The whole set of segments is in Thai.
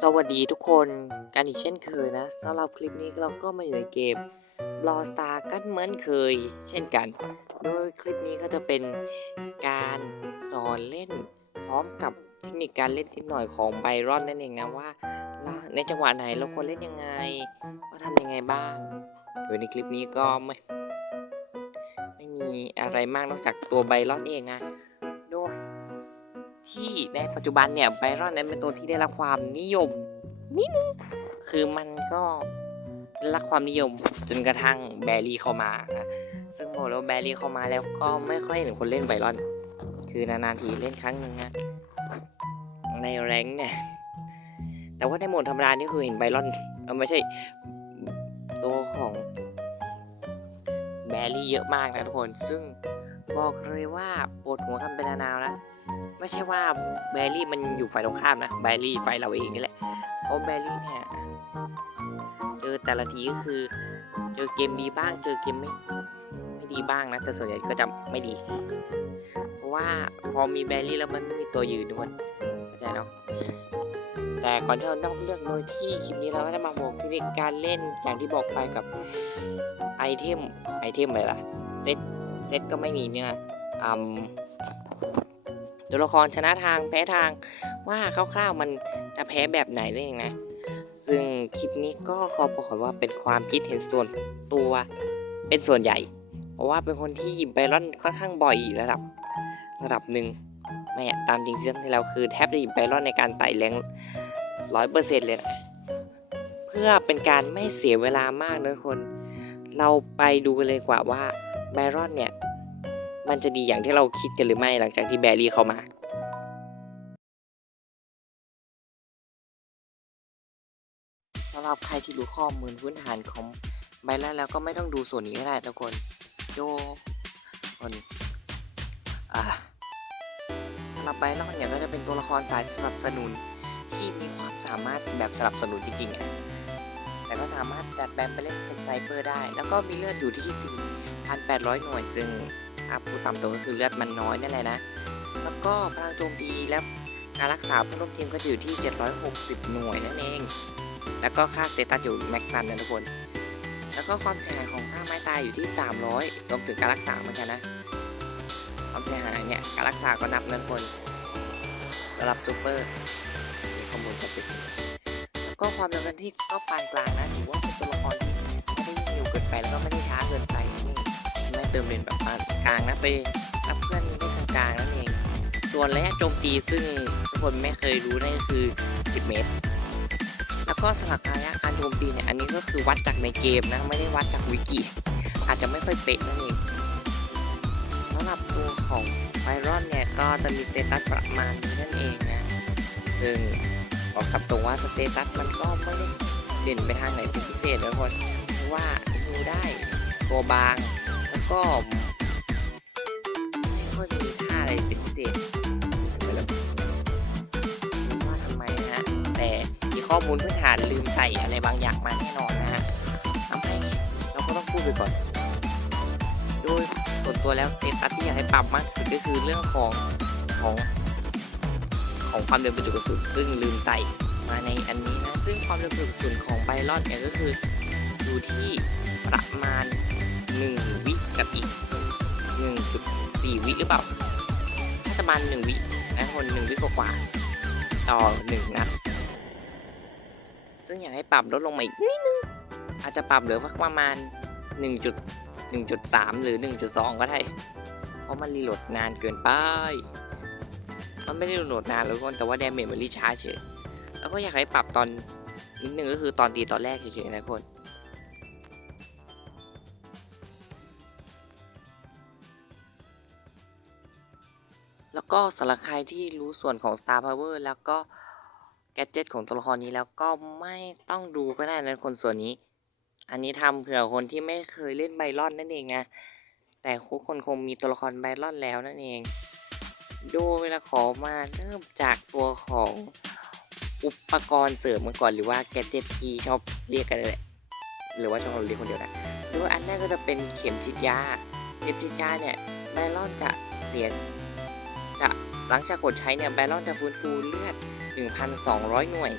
สวัสดีทุกคนกันอีกเช่นเคยนะสำหรับคลิปนี้เราก็มาอยู่ในเกม b l a w Star กันเหมือนเคย เช่นกัน โดยคลิปนี้ก็จะเป็นการสอนเล่นพร้อมกับเทคนิคการเล่นนิดหน่อยของไบรอนนั่นเองนะว่า ในจังหวะไหนเราควรเล่นยังไง ว่าทำยังไงบ้าง โดยในคลิปนี้ก็ไม่ไม่มีอะไรมากนอกจากตัวไบรอนเองนะ ที่ในปัจจุบันเนี่ยไบรอนนั้นเป็นตัวที่ได้รับความนิยมนิดนึงคือมันก็ได้รับความนิยมจนกระทั่งแบรี่เข้ามานะซึ่งบอกแล้วแบรี่เข้ามาแล้วก็ไม่ค่อยเห็นคนเล่นไบรอน คือนานๆทีเล่นครั้งหนึ่งนะในแรงค์เนี่ยแต่ว่าในโหมดธรรมดานี่คือเห็นไบรอนเออไม่ใช่ตัวของแบรี่เยอะมากนะทุกคน ซึ่งบอกเลยว่าปวดหัวกันไปนนานๆนะ ไม่ใช่ว่าแบรี่มันอยู่ฝ่ายตรงข้ามนะแบรี่ฝ่ายเราเองนี่แหละเพราะแบรี่เนี่ยเจอแต่ละทีก็คือ เจอเกมดีบ้าง เจอเกมไม่ไม่ดีบ้างนะ แต่ส่วนใหญ่ก็จะไม่ดี เพราะว่าพอมีแบรี่แล้วมันไม่มีตัวยืนด้วยเข้าใจเนาะแต่ก่อนที่เราต้องเลือกโดยที่คลิปนี้เราก็จะมาบอกเทคนิคการเล่นอย่างที่บอกไปกับไอเทมไอเทมอะไรล่ะเซตเซตก็ไม่มีเนี่ยอืม ตัวละครชนะทางแพ้ทางว่าคร่าวๆมันจะแพ้แบบไหนเองนะ ซึ่งคลิปนี้ก็ขอบอกก่อนว่าเป็นความคิดเห็นส่วนตัวเป็นส่วนใหญ่ เพราะว่าเป็นคนที่หยิบไบรอนค่อนข้างบ่อยระดับระดับหนึ่งไม่อะตามจริงซีซั่นที่แล้วคือแทบจะหยิบไบรอนในการไต่แรงร้อยเปอร์เซ็นต์เลยนะเพื่อเป็นการไม่เสียเวลามากนะทุกคน เราไปดูกันเลยกว่าว่าไบรอนเนี่ย มันจะดีอย่างที่เราคิดกันหรือไม่หลังจากที่แบรี่เข้ามาสำหรับใครที่รู้ข้อมูลพื้นฐานของไบรอนแล้วก็ไม่ต้องดูส่วนนี้ก็ได้ทุกคนโยคนอ่าสำหรับไบรอนเนี่ยก็จะเป็นตัวละครสายสนับสนุนที่มีความสามารถแบบสนับสนุนจริงๆอะแต่ก็สามารถดัดแปลงไปเล่นเป็นไซเปอร์ได้ แล้วก็มีเลือดอยู่ที่ 4,800 หน่วยซึ่ง ถ้าพูดตามตรงก็คือเลือดมันน้อยนั่นแหละนะ แล้วก็พลังโจมตีและการรักษาผู้ร่วมทีมก็อยู่ที่ 760 หน่วยนั่นเอง แล้วก็ค่าเซตัสอยู่แม็กนันนะทุกคน แล้วก็ความเสียหายของท่าไม้ตายอยู่ที่ 300รวมถึงการรักษาเหมือนกันนะ ความเสียหายเนี่ยการรักษาก็นับนะทุกคนสำหรับซูเปอร์มีข้อมูลสปิดแล้วก็ความเร็วกันที่ก็ปานกลางนะถือว่าเป็นตัวละครที่ไม่ได้เร็วเกินไปแล้วก็ไม่ได้ช้าเกินไปนี่ไม่เติมเลนแบบปาน กลางนะไปรับเพื่อนได้กลางๆนั่นเอง ส่วนระยะโจมตีซึ่งทุกคนไม่เคยรู้นั่นก็คือ 10 เมตร แล้วก็สลับระยะการโจมตีเนี่ยอันนี้ก็คือวัดจากในเกมนะไม่ได้วัดจากวิกิอาจจะไม่ค่อยเป๊ะนั่นเองสำหรับตัวของไบรอนเนี่ยก็จะมีสเตตัสประมาณนี้นั่นเองนะซึ่งบอกกับตรงว่าสเตตัสมันก็ไม่ได้เด่นไปทางไหนเป็นพิเศษนะทุกคนเพราะว่าฮิวได้ตัวบาง แล้วก็ ค่อยมีท่าอะไรเป็นพิเศษซึ่งไปแล้วไม่ว่าทำไมนะฮะ แต่มีข้อมูลพื้นฐานลืมใส่อะไรบางอย่างมาแน่นอนนะฮะทำให้เราก็ต้องพูดไปก่อน โดยส่วนตัวแล้วสเตตัสที่อยากให้ปรับมากที่สุดก็คือเรื่องของของของความเร็วประจุกระสุนซึ่งลืมใส่มาในอันนี้นะ ซึ่งความเร็วประจุกระสุนของไบรอนเนี่ยก็คืออยู่ที่ประมาณ 1 วิกับอีก 1.4วิหรือเปล่าน่าจะประมาณ1วินะคน1วิกว่าต่อ1นัดซึ่งอยากให้ปรับลดลงมาอีกนิดนึง อาจจะปรับเหลือสักประมาณ1.1.3หรือ1.2ก็ได้ เพราะมันรีโหลดนานเกินไป มันไม่ได้รีโหลดนานแล้วทุกคนแต่ว่าดเมจมันรีชาร์จเฉย แล้วก็อยากให้ปรับตอนนิดนึงก็คือตอนตีตอนแรกเฉยๆนะคน ก็สำหรับใครที่รู้ส่วนของ Star Power แล้วก็แกดเจิตของตัวละครนี้แล้วก็ไม่ต้องดูก็ได้นะคนส่วนนี้ อันนี้ทำเผื่อคนที่ไม่เคยเล่นไบรอนนั่นเองนะแต่ทุกคนคงมีตัวละครไบรอนแล้วนั่นเอง โดยเวลาขอมาเริ่มจากตัวของอุปกรณ์เสริมมาก่อนหรือว่าแกดเจิตที่ชอบเรียกกันเลยแหละหรือว่าชอบเรียกคนเดียวนะโดยอันแรกก็จะเป็นเข็มฉีดยาเข็มฉีดยาเนี่ยไบรอนจะเสีย หลังจากกดใช้เนี่ยแบลลอนจะฟื้นฟูเลือด 1,200 หน่วย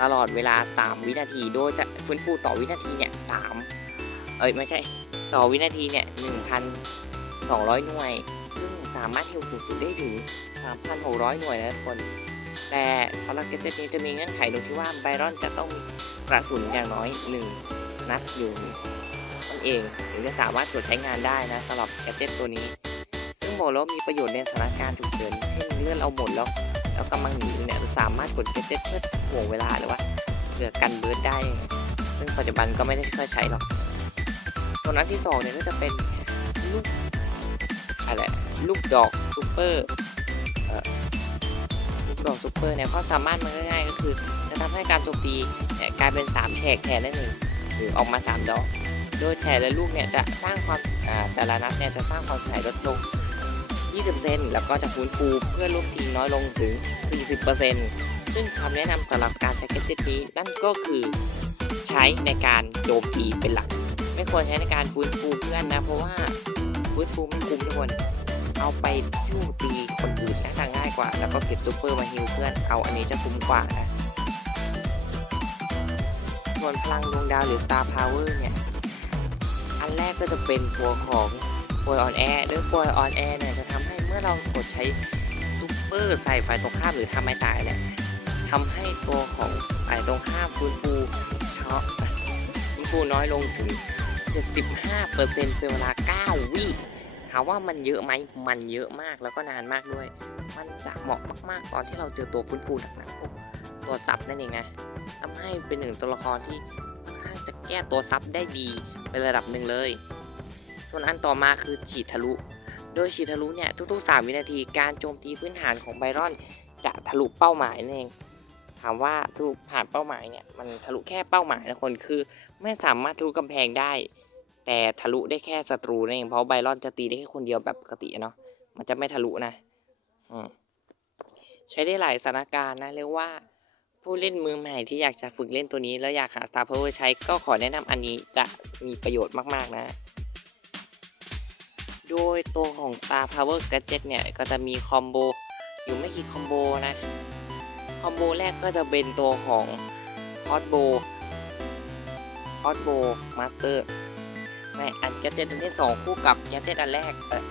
ตลอดเวลา 3 วินาที โดยจะฟื้นฟูต่อวินาทีเนี่ย3เอ้ยไม่ใช่ต่อวินาทีเนี่ย 1,200 หน่วย ซึ่งสามารถฮิวสูงสุดได้ถึง 3,600 หน่วยนะทุกคน แต่สำหรับแกดเจ็ตนี้จะมีเงื่อนไขตรงที่ว่าไบรอนจะต้องมีกระสุนอย่างน้อย 1 นัดอยู่นั่นเอง ถึงจะสามารถกดใช้งานได้นะสำหรับแกดเจ็ตตัวนี้ บอกแล้วมีประโยชน์ในสถานการณ์ฉุกเฉินเช่นเลือนเอาหมดแล้วแล้วกำลังหนีเนี่ยสามารถกดแกดเจ็ตเพื่อถ่วงเวลาหรือว่าเผื่อกันเบิร์ดได้ ซึ่งปัจจุบันก็ไม่ได้ค่อยใช้หรอก ส่วนอันที่สองเนี่ยก็จะเป็นลูกอะไรลูกดอกซูเปอร์เอ่อลูกดอกซูเปอร์เนี่ยความสามารถมันง่ายๆก็คือจะทำให้การโจมตีเนี่ยกลายเป็น 3แฉกแทนนั่นเองหรือออกมา 3 ดอก โดยแฉกและลูกเนี่ยจะสร้างความอ่าแต่ละนัดเนี่ยจะสร้างความเสียหายลดลง 20%แล้วก็จะฟื้นฟูเพื่อลูกทีมน้อยลงถึง 40%ซึ่งคำแนะนำสำหรับการใช้แกดเจ็ตนี้นั่นก็คือใช้ในการโจมตีเป็นหลัก ไม่ควรใช้ในการฟื้นฟูเพื่อนนะ เพราะว่าฟื้นฟูไม่คุ้มทุกคน เอาไปสู้ตีคนอื่นน่าจะง่ายกว่า แล้วก็เก็บซูเปอร์มาฮิลเพื่อนเอาอันนี้จะคุ้มกว่านะส่วนพลังดวงดาวหรือ Star Power เนี่ย อันแรกก็จะเป็นตัวของโปรยออนแอร์โดยโปรยออนแอร์เนี่ยจะทำ มื่อเรากดใช้ซูเปอร์ใส่ฝ่ายตรงข้ามหรือทำให้ตายเนี่ยทำให้ตัวของฝ่ายตรงข้ามฟื้นฟูช็อฟื้นฟูน้อยลงถึง 75%เป็นเวลา 9 วิถามว่ามันเยอะไหมมันเยอะมากแล้วก็นานมากด้วย มันจะเหมาะมากๆ ตอนที่เราเจอตัวฟื้นฟูหนักๆพวกตัวซับนั่นเองนะทำให้เป็นหนึ่งตัวละครที่ค่อนข้างจะแก้ตัวซับได้ดีเป็นระดับหนึ่งเลย ส่วนอันต่อมาคือฉีดทะลุ โดยฉีดทะลุเนี่ยทุกๆ 3 วินาทีการโจมตีพื้นฐานของไบรอน จะทะลุเป้าหมายนั่นเองถามว่าทะลุผ่านเป้าหมายเนี่ยมันทะลุแค่เป้าหมายนะคนคือไม่สามารถทะลุกำแพงได้ แต่ทะลุได้แค่ศัตรูนั่นเองเพราะไบรอนจะตีได้แค่คนเดียวแบบปกติเนาะมันจะไม่ทะลุนะอืมใช้ได้หลายสถานการณ์นะเรียกว่าผู้เล่นมือใหม่ที่อยากจะฝึกเล่นตัวนี้ แล้วอยากหา Star Power ใช้ก็ขอแนะนำอันนี้จะมีประโยชน์มาก ๆ นะ โดยตัวข Star Power Gadget เนี่ย ก็จะมีคอมโบอยู่ไม่กี่คอมโบนะ คอมโบแรกก็จะเป็นตัวของคอสโบคอสโบมาสเตอร์ไม่อันแกจิตอันที่ 2 คู่กับแกจิตอันแรกเออ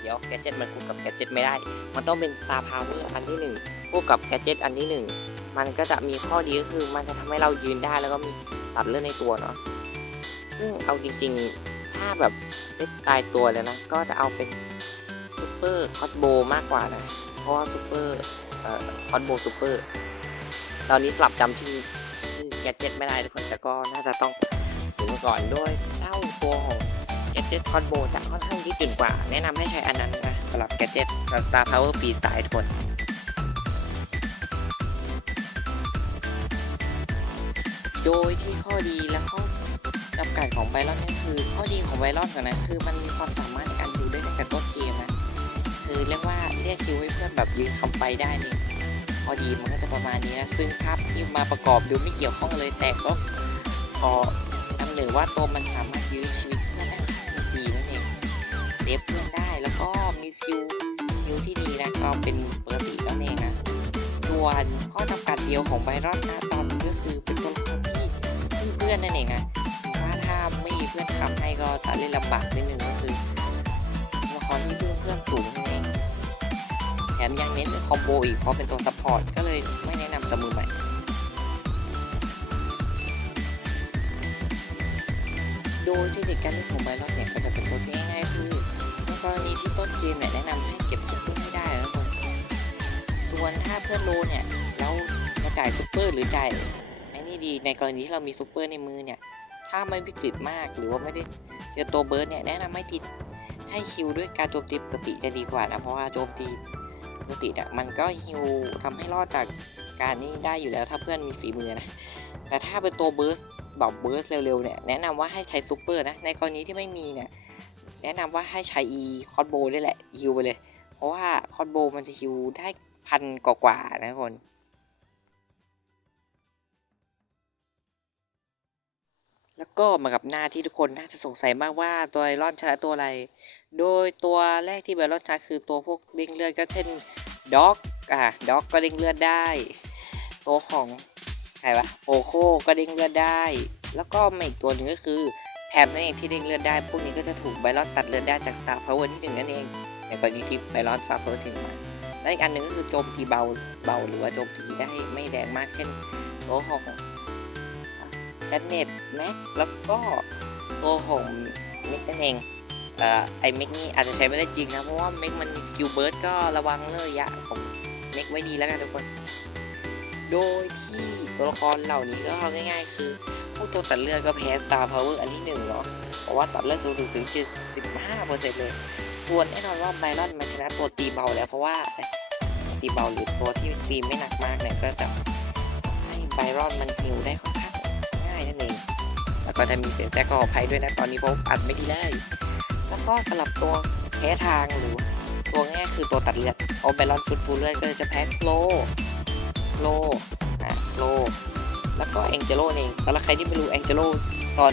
เดี๋ยวแกจิตมันคู่กับแกจิตไม่ได้ มันต้องเป็น Star Power อันที่ 1 คู่กับแกจิตอันที่ 1 มันก็จะมีข้อดีก็คือมันจะทำให้เรายืนได้แล้วก็มีตัดเลือดในตัวเนาะซึ่งเอาจริงๆ ถ้าแบบเซตตายตัวเลยนะ ก็จะเอาเป็นซูเป อร์คอสโบมากกว่านะ เพราะว่าซูเปอร์คอสโบซูเปอร์ตอนนี้สลับจำชื่อชื่อแกจ็ตไม่ได้ทุกคนแต่ก็น่าจะต้องถึงมาก่อนด้วยเจ้าตัวของแกจ็ตคอสโบจะค่อนข้างยืดหยุ่นกว่า แนะนำให้ใช้อันนั้นนะสำหรับแกจ็ตสตาร์พาวเวอร์ฟรีสไตล์ทุกคนโดยที่ข้อดีและข้อจำกัดของไบรอนนั่นคือ ข้อดีของไบรอนก่อนนะคือมันมีความสามารถในการดูได้ตั้งแต่ต้นเกม คือเรียกว่าเรียกคิวให้เพื่อนแบบยืนคำไฟได้นี่ข้อดีมันก็จะประมาณนี้นะ ซึ่งภาพที่มาประกอบดูไม่เกี่ยวข้องเลยแต่ก็พอนำเหนือว่าตัวมันสามารถยื้อชีวิตเพื่อนได้ดีนั่นเองเซฟเพื่อนได้แล้วก็มีสกิลฮิวที่ดีนะก็เป็นปกติแล้วเองนะส่วนข้อจำกัดเดียวของไบรอนนะตอนนี้ก็คือเป็นตัวละครที่เพื่อนนั่นเองนะว่าถ้าไม่มีเพื่อนค้ำให้ก็จะเล่นลำบากนิดนึงก็คือ ตัวละครที่พึ่งเพื่อนสูงนั่นเองแถมยังเน้นเป็นคอมโบอีกเพราะเป็นตัวซัพพอร์ตก็เลยไม่แนะนำสมือใหม่โดยเทคนิคการเล่นของไบรอนเนี่ยก็จะเป็นตัวที่ง่ายๆคือในกรณีที่ต้นเกมเนี่ยแนะนำให้เก็บซุปเปอร์ให้ได้นะทุกคนส่วนถ้าเพื่อนโลเนี่ยแล้วจะจ่ายซูเปอร์หรือจ่ายไอ้นี่ดีในกรณีที่เรามีซูเปอร์ในมือเนี่ยถ้าไม่วิกฤตมากหรือว่าไม่ได้เจอตัวเบิร์ดเนี่ยแนะนำให้ติด ให้คิวด้วยการโจมตีปกติจะดีกว่านะเพราะว่าโจมตีปกติเนี่ยมันก็ฮิวทำให้รอดจากการนี้ได้อยู่แล้วถ้าเพื่อนมีฝีมือนะแต่ถ้าเป็นตัวเบิร์สแบบเบิร์สเร็วๆเนี่ยแนะนำว่าให้ใช้ซูเปอร์นะในกรณีที่ไม่มีเนี่ยแนะนำว่าให้ใช้อีคอร์โบได้แหละฮิวไปเลย เพราะว่าคอร์โบมันจะฮิวได้พันกว่าๆนะทุกคน แล้วก็มากับหน้าที่ทุกคนน่าจะสงสัยมากว่าตัวไอรอนชนะตัวอะไร โดยตัวแรกที่ไบรอนชนะคือตัวพวกเด้งเลือดก็เช่นด็อกอะด็อกก็เด้งเลือดได้ ตัวของไทรวะโอโคก็เด้งเลือดได้ แล้วก็มาอีกตัวหนึ่งก็คือแพมนั่นเองที่เด้งเลือดได้ พวกนี้ก็จะถูกไบรอนตัดเลือดได้จากสตาร์พาวเวอร์ที่หนึ่งนั่นเอง ในกรณีที่ไบรอนสตาร์พาวเวอร์ถึงมาและอีกอันหนึ่งก็คือโจมตีเบาเบาหรือว่าโจมตีได้ไม่แรงมากเช่นตัวของ จันเน็ตแม็กแล้วก็ตัวของเม็กนั่นเองเอ่อไอเม็กนี่อาจจะใช้ไม่ได้จริงนะ เพราะว่าเม็กมันมีสกิลเบิร์ดก็ระวังเรื่อยะของเม็กไว้ดีแล้วกันทุกคน โดยที่ตัวละครเหล่านี้ก็ง่ายๆ คือพวกตัวตัดเลือดก็แพ้ Star Power อันที่หนึ่งเนาะเพราะว่าตัดเลือดสูงถึงถึง75%เลย ส่วนแน่นอนว่าไบรอนมันชนะตัวตีเบาแล้วเพราะว่าตีเบาหรือตัวที่ตีไม่หนักมากเนี่ยก็จะให้ไบรอนมันฮิวได้ค่อน ก็จะมีเสียงแทรกขออภัยด้วยนะตอนนี้เพราะอัดไม่ดีเลย แล้วก็สลับตัวแพ้ทางหรือตัวง่ายคือตัวตัดเลือดเอาไบรอนฟุตฟูเลือดก็จะแพ้โลโลอะโลแล้วก็แองเจโลเองสำหรับใครที่ไม่รู้แองเจโลตอน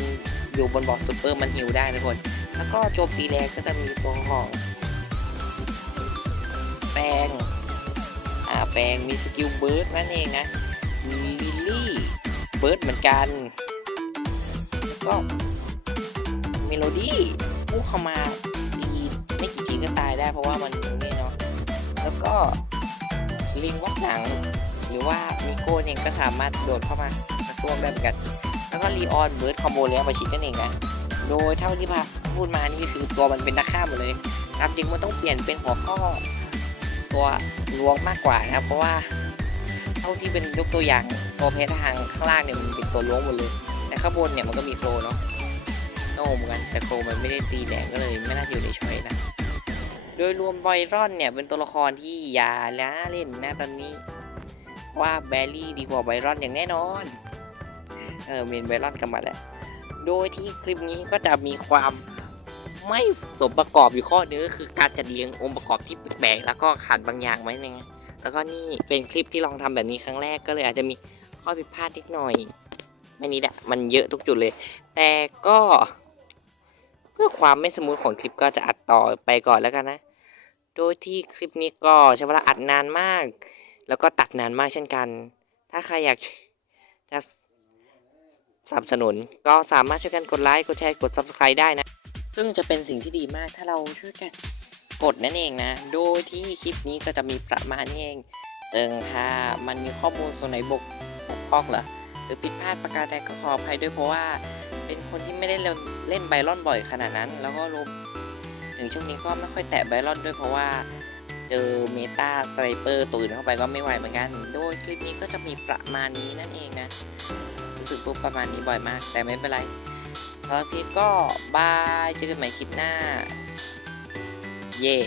อยู่บนบอร์ดซูเปอร์มันฮิวได้ทุกคน แล้วก็โจมตีแรงก็จะมีตัวของแฟงอ่าแฟงมีสกิลเบิร์ดนั่นเองนะ มีลิลลี่ เบิร์ดเหมือนกัน ก็เมโลดี้ผู้เข้ามาตีไม่กี่ทีก็ตายได้เพราะว่ามันนี่เนาะแล้วก็ลิงวัดหนัง หรือว่ามิโก้เองก็สามารถโดดเข้ามากระซวกได้เหมือนกัน แล้วก็ลีออนเบิร์ดคอมโบเลี้ยงมาชิดนั่นเองนะโดยเท่าที่พาพูดมานี่คือตัวมันเป็นนักฆ่าหมดเลยตามจริงมันต้องเปลี่ยนเป็นหัวข้อตัวลวงมากกว่านะครับเพราะว่าเท่าที่เป็นยกตัวอย่างตัวเพชรทางข้างล่างเนี่ยมันเป็นตัวล้วงหมดเลย ข้างบนเนี่ยมันก็มีโครเนาะก็งงเหมือนกันแต่โครมันไม่ได้ตีแรงก็เลยไม่น่าจะอยู่ในช้อยนะ โดยรวมไบรอนเนี่ยเป็นตัวละครที่อย่าละเล่นนะตอนนี้ ว่าแบลลี่ดีกว่าไบรอนอย่างแน่นอน เออเมนไบรอนกลับมาแล้ว โดยที่คลิปนี้ก็จะมีความไม่สมประกอบอยู่ข้อนึงก็คือการจัดเรียงองค์ประกอบที่แปลกแล้วก็ขาดบางอย่างไว้นึงแล้วก็นี่เป็นคลิปที่ลองทำแบบนี้ครั้งแรกก็เลยอาจจะมีข้อผิดพลาดนิดหน่อย ไม่นิดอะมันเยอะทุกจุดเลย แต่ก็ เพื่อความไม่สมูทของคลิปก็จะอัดต่อไปก่อนแล้วกันนะ โดยที่คลิปนี้ก็ใช้เวลาอัดนานมาก แล้วก็ตัดนานมากเช่นกัน ถ้าใครอยากจะสนับสนุนก็สามารถช่วยกันกดไลค์กดแชร์กด subscribe ได้นะ ซึ่งจะเป็นสิ่งที่ดีมากถ้าเราช่วยกันกดนั่นเองนะ โดยที่คลิปนี้ก็จะมีประมาณนี้เอง ซึ่งถ้ามันมีข้อมูลส่วนไหนบกบกพร่องเหรอ หรือผิดพลาดประการใดก็ขออภัยด้วยเพราะว่า เป็นคนที่ไม่ได้เล่นไบรอนบ่อยขนาดนั้น แล้วก็รวมถึงช่วงนี้ก็ไม่ค่อยแตะไบรอนด้วยเพราะว่าเจอเมตาสไนเปอร์ตื่นเข้าไปก็ไม่ไหวเหมือนกัน โดยคลิปนี้ก็จะมีประมาณนี้นั่นเองนะ รู้สึกปุ๊บประมาณนี้บ่อยมาก แต่ไม่เป็นไรสำหรับคลิปก็บาย เจอกันใหม่คลิปหน้า เย่